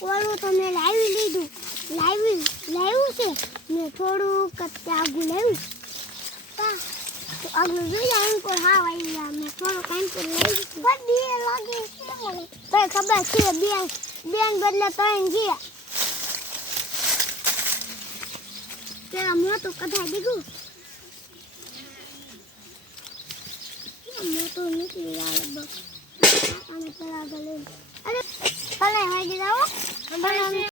વાળું તમે લાવી લીધું લાવ્યું છે મેં થોડું આગું લાવ્યું તો આગળ જોઈ જાય એમ કોઈ હા આવી ગયા મેં થોડું કાંઈ તો લઈ પણ બે લાગે છે ખબર છે બેન બદલે ત્રણ ગયા પેલા મોટું કઢાઈ દીધું મોટું નીકળી આવે બસ અને પેલા આગળ અરે ભલે વાગી જાઓ